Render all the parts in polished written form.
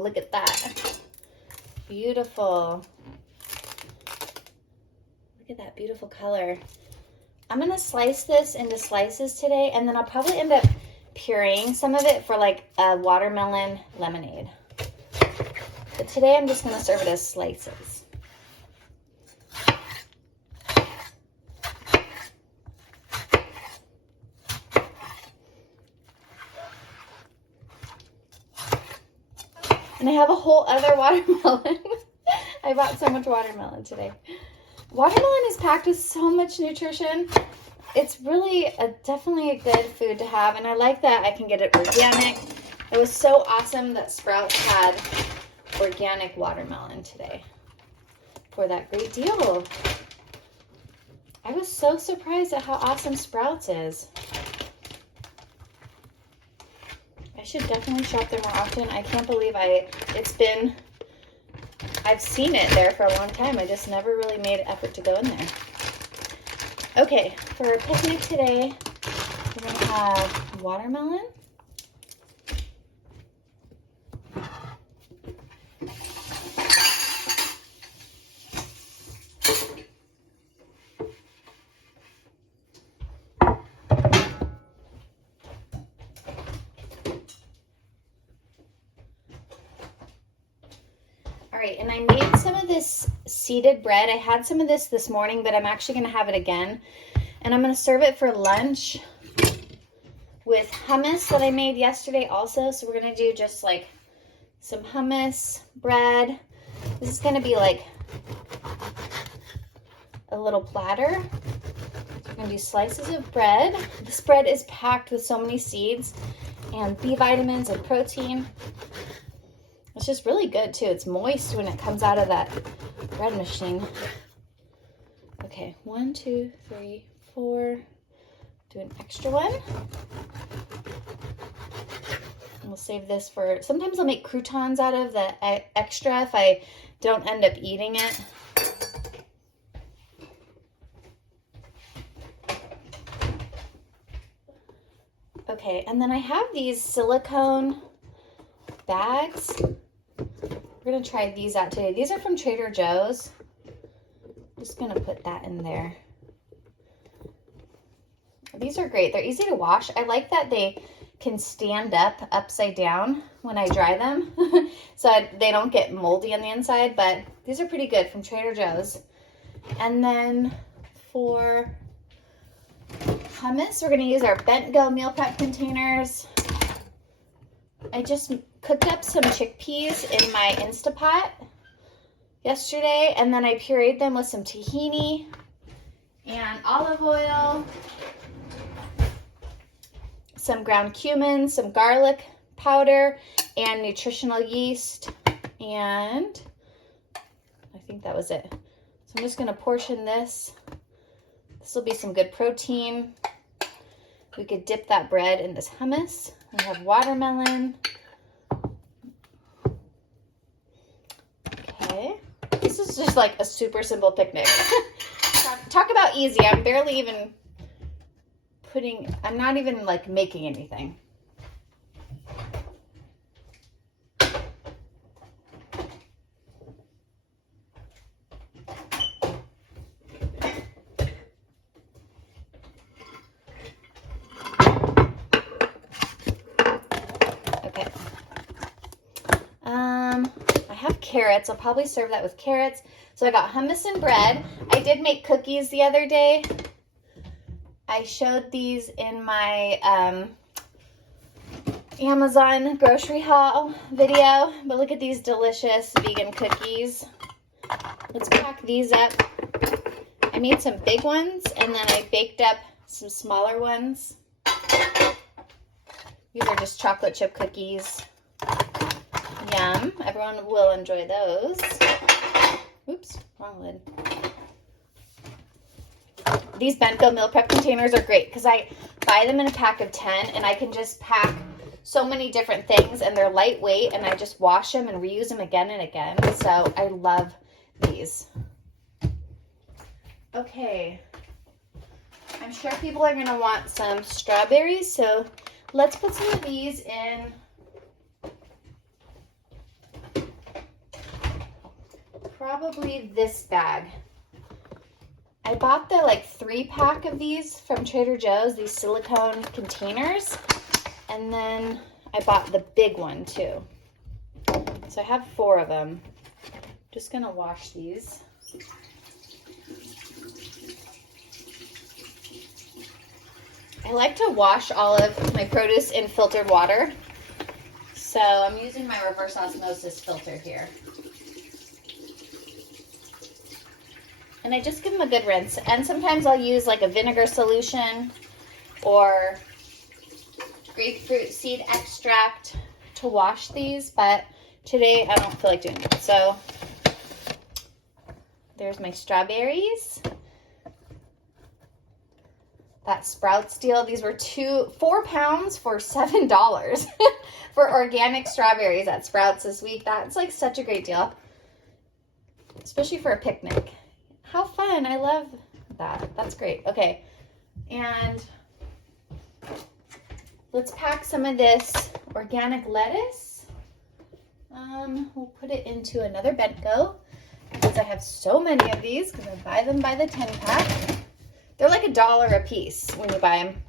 Whoa, look at that. Beautiful. Look at that beautiful color. I'm going to slice this into slices today, and then I'll probably end up pureeing some of it for like a watermelon lemonade. But today I'm just going to serve it as slices. And I have a whole other watermelon. I bought so much watermelon today. Watermelon is packed with so much nutrition. It's really definitely a good food to have. And I like that I can get it organic. It was so awesome that Sprouts had organic watermelon today for that great deal. I was so surprised at how awesome Sprouts is. I should definitely shop there more often. I can't believe I've seen it there for a long time. I just never really made an effort to go in there. Okay, for our picnic today, we're going to have watermelon. All right, and I made some of this seeded bread. I had some of this morning, but I'm actually going to have it again. And I'm going to serve it for lunch with hummus that I made yesterday also. So we're going to do just like some hummus bread. This is going to be like a little platter. So we're going to do slices of bread. This bread is packed with so many seeds and B vitamins and protein. It's just really good too. It's moist when it comes out of that bread machine. Okay, 1, 2, 3, 4. Do an extra one. And we'll save this for, sometimes I'll make croutons out of the extra if I don't end up eating it. Okay, and then I have these silicone bags. We're going to try these out today. These are from Trader Joe's. I'm just going to put that in there. These are great. They're easy to wash. I like that they can stand up upside down when I dry them so they don't get moldy on the inside, but these are pretty good from Trader Joe's. And then for hummus, we're going to use our Bent Go meal prep containers. I just cooked up some chickpeas in my Instapot yesterday, and then I pureed them with some tahini and olive oil, some ground cumin, some garlic powder, and nutritional yeast, and I think that was it. So I'm just going to portion this. This will be some good protein. We could dip that bread in this hummus. We have watermelon. Okay. This is just like a super simple picnic. Talk about easy. I'm barely even I'm not even like making anything. I have carrots. I'll probably serve that with carrots. So I got hummus and bread. I did make cookies the other day. I showed these in my Amazon grocery haul video, but look at these delicious vegan cookies. Let's pack these up. I made some big ones, and then I baked up some smaller ones. These are just chocolate chip cookies. Yum. Everyone will enjoy those. Oops, wrong lid. These Bent Go meal prep containers are great because I buy them in a pack of 10 and I can just pack so many different things, and they're lightweight, and I just wash them and reuse them again and again. So I love these. Okay. I'm sure people are going to want some strawberries, so let's put some of these in probably this bag. I bought the like 3-pack of these from Trader Joe's, these silicone containers. And then I bought the big one too. So I have 4 of them. Just gonna wash these. I like to wash all of my produce in filtered water. So I'm using my reverse osmosis filter here. And I just give them a good rinse. And sometimes I'll use like a vinegar solution or grapefruit seed extract to wash these, but today I don't feel like doing it. So there's my strawberries. That Sprouts deal. These were 4 pounds for $7 for organic strawberries at Sprouts this week. That's like such a great deal, especially for a picnic. How fun. I love that. That's great. Okay. And let's pack some of this organic lettuce. We'll put it into another Bentgo because I have so many of these because I buy them by the 10-pack. They're like $1 a piece when you buy them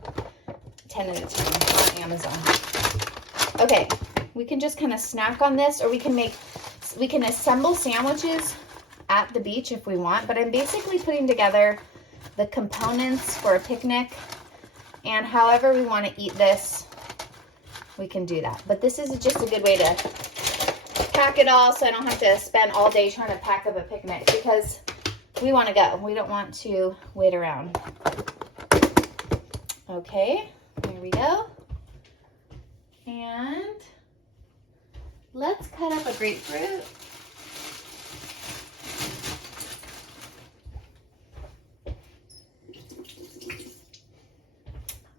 10 at a time on Amazon. Okay, we can just kind of snack on this, or we can assemble sandwiches at the beach if we want, but I'm basically putting together the components for a picnic, and however we want to eat this, we can do that. But this is just a good way to pack it all so I don't have to spend all day trying to pack up a picnic, because we want to go. We don't want to wait around. Okay, here we go. And let's cut up a grapefruit.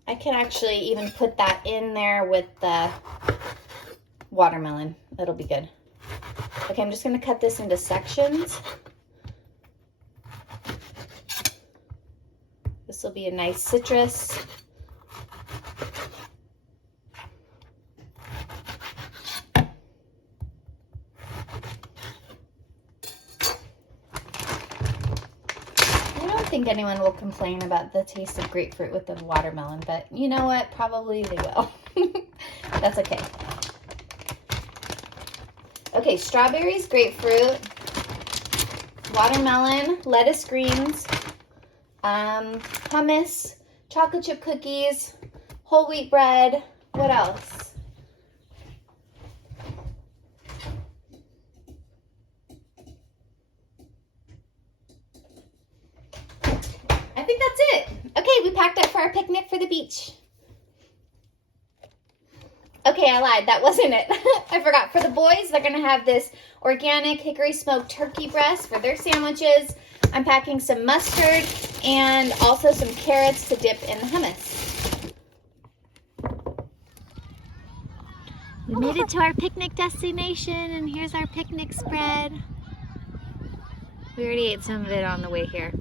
I can actually even put that in there with the watermelon. That'll be good. Okay, I'm just going to cut this into sections. This will be a nice citrus. I don't think anyone will complain about the taste of grapefruit with the watermelon, but you know what? Probably they will. That's okay. Okay, strawberries, grapefruit, watermelon, lettuce greens, hummus, chocolate chip cookies, whole wheat bread. What else? I think that's it. Okay, we packed up for our picnic for the beach. Okay, I lied. That wasn't it. I forgot. For the boys, they're going to have this organic hickory smoked turkey breast for their sandwiches. I'm packing some mustard and also some carrots to dip in the hummus. We made it to our picnic destination, and here's our picnic spread. We already ate some of it on the way here.